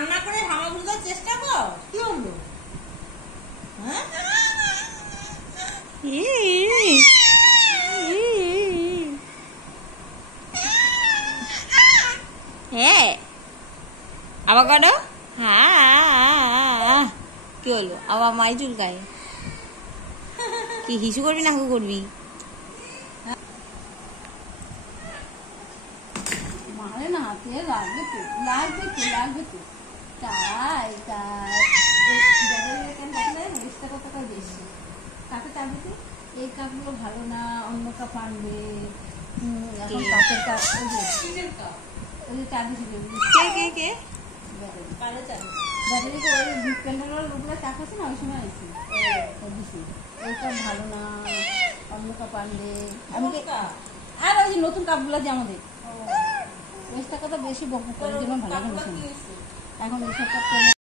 রান্না করে হামাগুড়ি চেষ্টা কর। কি হলো? হ্যাঁ হ্যাঁ আবার করো। হ্যাঁ কি হলো? আবার মাই চুলকায়। কি হিসু করবি না হু করবি? মারে না হাতে লাগবে তো লাগবে তো লাগবে তো তাই তাই কতটা বেশি কাকে চাবি তো এই কাপগুলো ভালো না, অন্য কাপ আনবে। এখন কাপের কাপ ওই যে চাবি ছিল কে কে কে ব্যাটারিতে ওই প্যান্ডেলের উপরে চাপ আছে না, ওই সময় এসে দিছি ওই কাপ ভালো না, অন্য কাপ আনবে। আমি আর ওই যে নতুন কাপগুলো যে আমাদের 20 টাকা তো বেশি বকবক করে, যেমন ভালো এখন এইসব কাপ